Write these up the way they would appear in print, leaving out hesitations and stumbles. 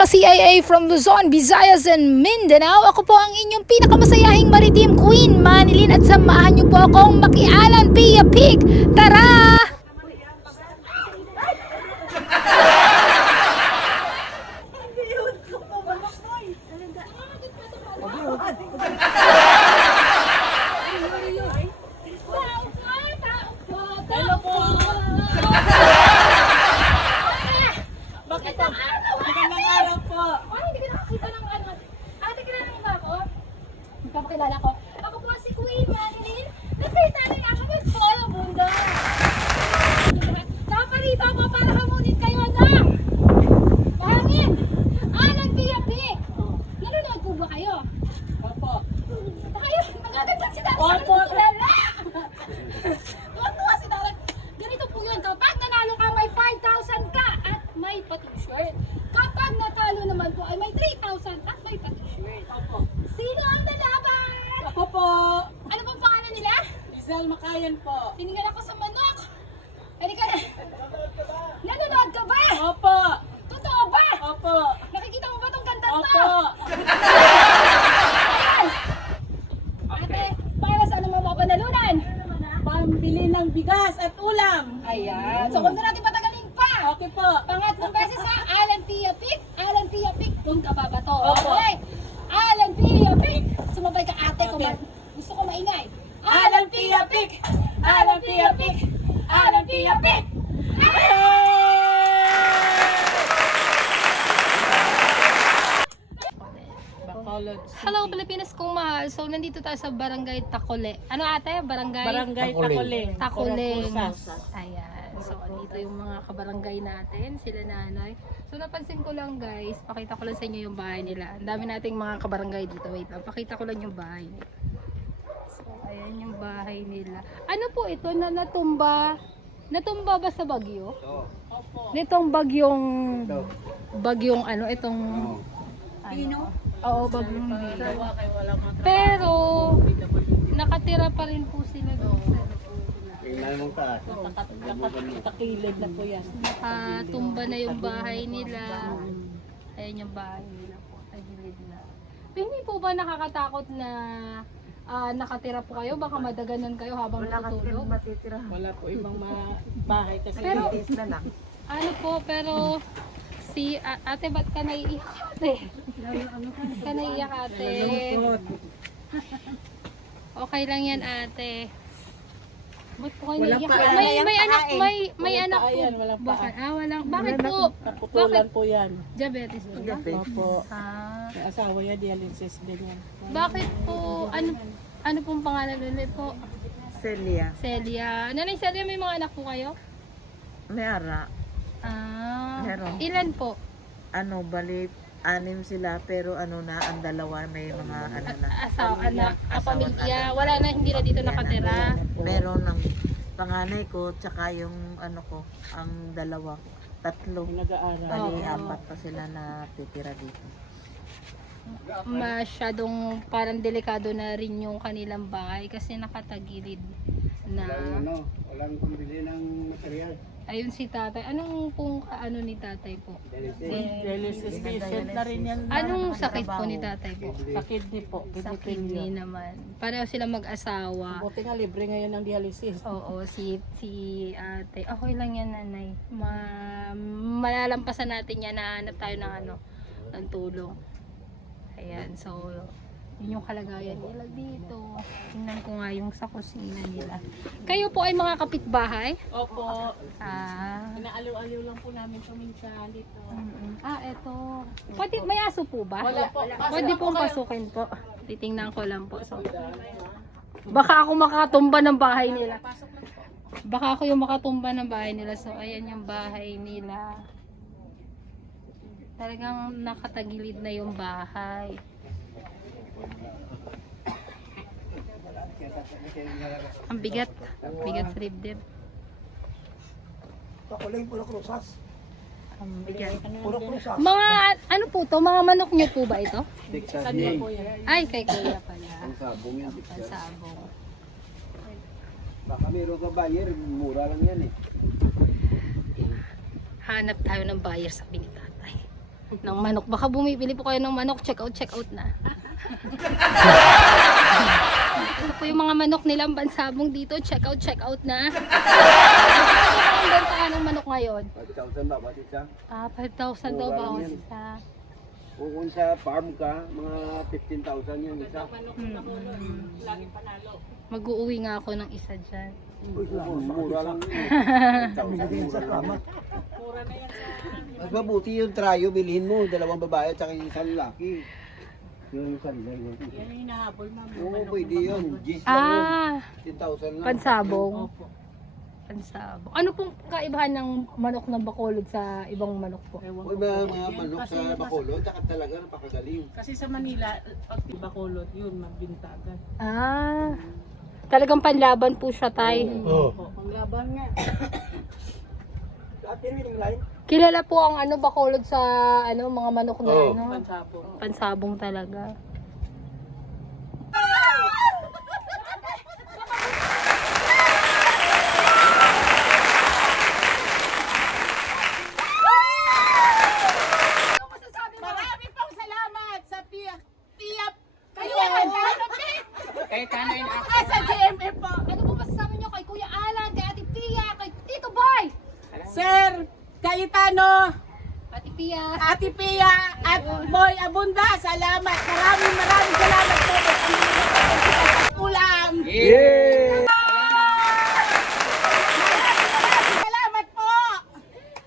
ka-CIA from Luzon, Visayas, and Mindanao. Ako po ang inyong pinakamasayahing maritim queen, Manilyn, at samahan niyo po akong makialan Pia Pig. Tara! Bakit po? Magandang araw po. Ay, hindi ka nakakita ng ano. Ate, kilala mo ba ako? Magpapakilala ko. Ako po si Queen Manilyn. Nakita rin ako ng solo bunda. Naparito ako para hamunin kayo na. Hangin! Alan Pia Pig! Nanonood po ba kayo? Opo. Kayo, nagagandang si Dara. Opo. Tuwa si Dara. Ganito po yun. Kapag nanalo ka, may 5,000 ka at may pa-t-shirt. Kapag natalo naman po ay may 3,000 at may pa-t-shirt. Opo. Sino ang lalaban? Ako po. Ano pong pangalan nila? Isel Makayan po. Tiningan ako sa manok. Halika na. Nanonood ka ba? Opo. Totoo ba? Opo. Nakikita mo ba tong ganda to? Opo. Ayan. Ate, para saan naman mapanalunan? Pambili ng bigas at ulam. Ayan. So, kung natin patagalin pa. Okay po. Pangatlong beses ha, Alan Pia Pig. Alan Pia Pig. Kung ka ba ba to? Opo. Okay. Alan Pia Pig. Sumabay ka ate ko. Okay. Gusto ko maingay. Alan Pia Pig. Alan Pia Pig. Alan Pia Pig. Bacolod. Hello Pilipinas kong mahal. So nandito tayo sa Barangay Takole. Ano ate? Barangay Barangay Tacoling. Takuling. Corpusas. Ayan. So dito yung mga kabarangay natin, sila nanay. So napansin ko lang guys, pakita ko lang sa inyo yung bahay nila. Ang dami nating mga kabarangay dito. Wait lang, pakita ko lang yung bahay nila. So ayan yung bahay nila. Ano po ito na natumba? Natumba ba sa bagyo? Opo. Nitong bagyong ano, itong Pino? Oo, bagyong Bino. Dawa kayo walang matrabaho. Pero nakatira pa rin po sila doon. Takilid na po yan. Nakatumba na yung bahay nila. Ayan yung bahay nila po. Tagilid na. Pero hindi po ba nakakatakot na nakatira po kayo? Baka madaganan kayo habang natutulog? Wala po ibang bahay kasi Pero- itis na lang. Ano po, pero si ate, ba't ka naiiyak ate? Ka naiiyak ate? Okay lang yan ate. Ba't po kayo Walang naiiyak? paa. May anak, may Walang anak paa po. yan, walang paa. Bakit? Walang. Bakit po? Naputulan po yan. Diabetes po ba? Opo. Ah, May asawa yan, dialysis din yan. bakit po? Ano pong pangalan ulit po? Celia, Celia. Nanay Celia, may mga anak po kayo? Mayara, Ah, Meron. ilan po? bali, 6 sila pero ang dalawa may mga na. Asawa, anak, Asawa, pamilya. anak. Wala na, hindi na dito Yan, nakatira. Meron ng panganay ko tsaka yung ko, ang dalawa, 3. Nag-aaral. Bali, Oo. 4 pa sila na titira dito. Masyadong parang delikado na rin yung kanilang bahay kasi nakatagilid na. Walang pambili ng material. Ayun si tatay. Anong pong ano ni tatay po? Dialysis patient na rin yan. Anong sakit po ni tatay po? Sa kidney po. Sa Kidney kidney failure. naman. Pareho sila mag-asawa. Buti nga libre ngayon ng dialysis. Oo, si ate. Okay lang yan, nanay. Malalampasan natin yan. Nahanap tayo ng ng tulong. Ayan, so yun yung kalagayan nila dito. Tingnan ko nga yung sa kusina nila. Kayo po ay mga kapitbahay? Opo. Ah, Inaaliw-aliw lang po namin paminsan dito. eto. Pwede, may aso po ba? Wala po. Pwede pong pasukin po. Titingnan ko lang po. So, baka ako makatumba ng bahay nila. Baka ako yung makatumba ng bahay nila. So, ayan yung bahay nila. Talagang nakatagilid na yung bahay. Ang bigat. Bigat sa dibdib. Takuling puro krusas. Ang bigat. Puro krusas. Mga, ano po to? Mga manok nyo po ba ito? Kanya po yan. Ay, kay kuya pala. Ang sabong yan. Pansabong. Baka meron ka buyer, mura lang yan eh. Hanap tayo ng buyer, sabi ni tatay. ng manok. Baka bumibili po kayo ng manok, check out na. Ito po yung mga manok nilang Bansabong dito, check out na. Ang bentahan ng manok ngayon? 5,000 ba? Ba't isa? 5,000 daw ba Mura lang yan. isa? Kung sa farm ka, mga 15,000 yung isa. Mag-uuwi nga ako ng isa dyan. Mura lang yun. 5,000 mura lang. Mas mabuti yung trayo, bilhin mo. 2 babae at saka yung isang lalaki. Yung isang lalaki. Yan yung hinahabol, ma'am. Oo, pwede yun. Gis lang yun. 10,000 lang. Pansabong. Pansabong. Ano pong kaibahan ng manok ng Bacolod sa ibang manok po? Uy, mga manok sa Bacolod, saka talaga napakagaling. Kasi sa Manila, pag Bacolod, yun, magbintagan. Talagang panlaban po siya, tay. Opo, panglaban nga. Kilala po ang Bacolod sa mga manok na Pansapong. Pansabong talaga. Marami pong salamat sa Tiap Kayuhan. Sa GMA po. Ano po masasabi niyo kay Kuya Alan, kay Ate Pia, kay Tito Boy? Sir Cayetano, Ate Pia. Ate Pia, at Boy Abunda, salamat. Maraming salamat po. Ulam. Salamat po.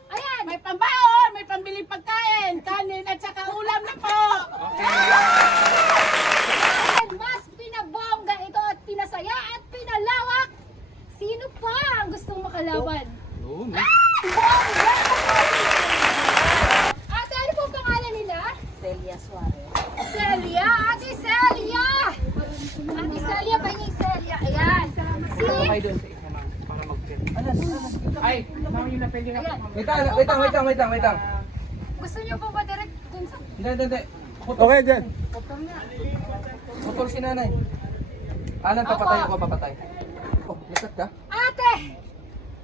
Ayan, May pambaon, may pambiling pagkain, kanin at saka ulam na po. mas pinabongga ito at pinasaya at pinalawak. Sino pa ang gustong makalaban? Bongga! Ate, ano po ang pangalan nila? Celia Suarez. Celia! Ate Celia! Ate Celia, pahinging Celia. Ayan. Si... Ay, ma'am, yung napili na. Ayan. Wait lang. Gusto niyo po ba direct dun sa... Hindi. Okay, dyan. Motor si nanay. Alan, papatay ako, papatay. Oh, likat ka? Ate!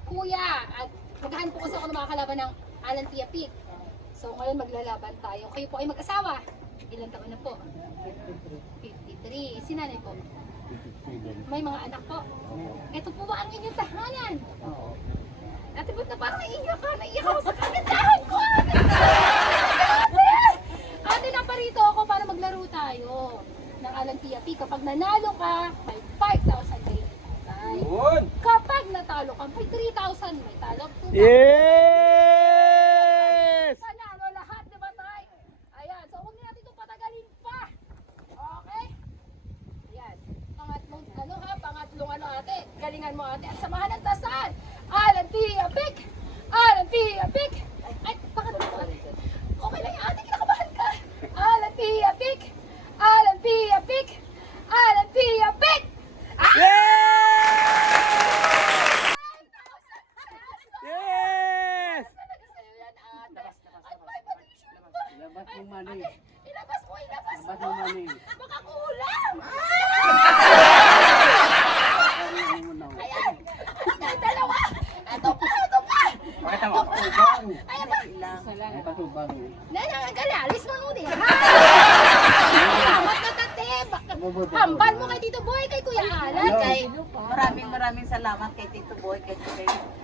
Kuya! At maghahan po kasi ako ng mga kalaban ng Alan Tiapik. So ngayon maglalaban tayo. Kayo po ay mag-asawa. Ilang taon na po? 53. Si nanay po? May mga anak po? Ito po ba ang inyong tahanan? Ate, ba't na parang naiiyak ka? Naiiyak ako sa kagandahan ko! Ate, naparito ako para maglaro tayo ng Alan Tiapik. Kapag nanalo ka, may 5,000 kayo. Yun! Kapag natalo ka, may 3,000. May talo, 2,000. Yes! Panalo lahat, di ba, tay? Ayan, so huwag na natin itong patagalin pa. Okay? Ayan. Pangatlong ate. Galingan mo ate. At samahan ng tasan. Alan Tiapik! Alan Tiapik! Ay, bakit mo ate? Okay lang yung ate, kinakabahan ka. Alan Tiapik! Alan Tiapik! Alan Tiapik! Yes! Ilabas mo money. Ilabas mo. Baka kulang. Ayan. Ay, dalawa. Ito pa. Pakita mo. Ayan ba? May patubang. Nanangagalalis mo nung din. Salamat na tate. Hambal mo kay Tito Boy, kay Kuya Alan. Maraming salamat kay Tito Boy, kay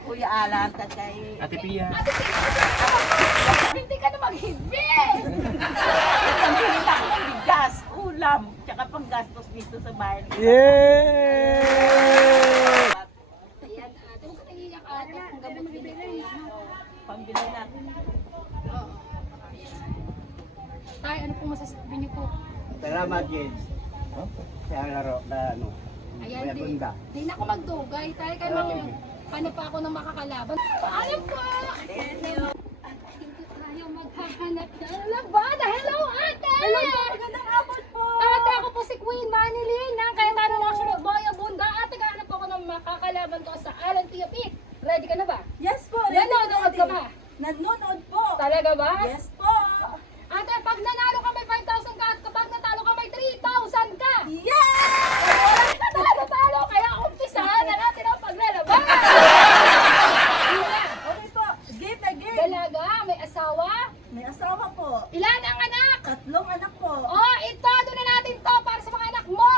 Kuya Alan, at kay Ate Pia. Hindi ka na maghimbi. pambili lang ng bigas, ulam, tsaka panggastos dito sa bahay. Yes! Ayan, ate. Huwag ka naiiyak ate. Kung gamot binigay. Pambili natin. Tay, ano pong masasabi niyo po? Salamat, James. Sa laro na ano. Ayan, Kuya Bunda. di na ako magdugay. Tayo kay mang paano pa ako ng makakalaban. Paalam po! Hindi tayo maghahanap ng laban. Hello, ate! Hello po! Magandang hapon po! Ate, ako po si Queen Manilyn ng Cayetano National Boy Abunda. Ate, kahanap po ako ng makakalaban ko sa Alan Tiapik. Ready ka na ba? Yes po. Nanonood ka ba? Nanonood po. Talaga ba? Yes po. Ate, pag nanalo ka may 5,000 ka at kapag natalo ka may 3,000 ka! Yes! Talo, kaya umpisahan na natin ang paglalaban! Okay po. Game na game. Dalaga, may asawa, May asawa Asawa po. Ilan ang anak? 3 anak po. Oh, ito, doon na natin to para sa mga anak mo.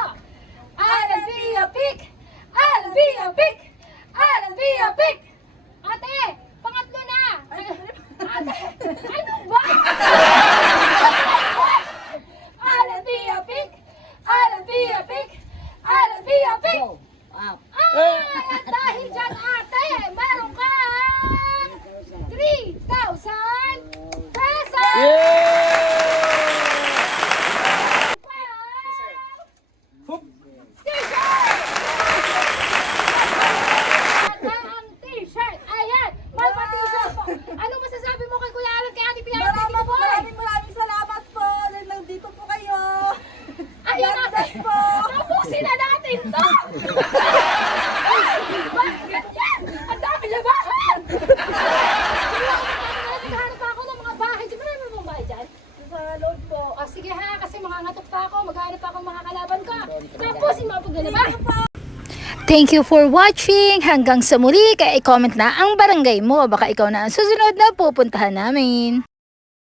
Alan Pia Pic! Alan Pia Pic! Alan Pia Pic! Ate, pangatlo na. Ate, ano ba? Alan Pia Pic! Alan Pia Pic! Alan Pia Pic! At dahil dyan, ate, meron kang 3,000 pesos! Ang t-shirt! Ayan! May pa-t-shirt po! Anong masasabi mo kay Kuya Alan kay Ate Pia? Maraming salamat po. Dahil nandito po kayo. Ayun natin! Tapusin na natin to! Bakit ganyan? Ang dami labahan! Naghahanap ako ng mga bahay. Di ba naman mga bahay dyan? Sa loob po. O sige ha, kasi mga ngatok pa ako. Maghahanap ako ng mga kalaban ka. Tapusin mo pag ba? Thank you for watching. Hanggang sa muli, kaya i-comment na ang barangay mo. Baka ikaw na ang susunod na pupuntahan namin.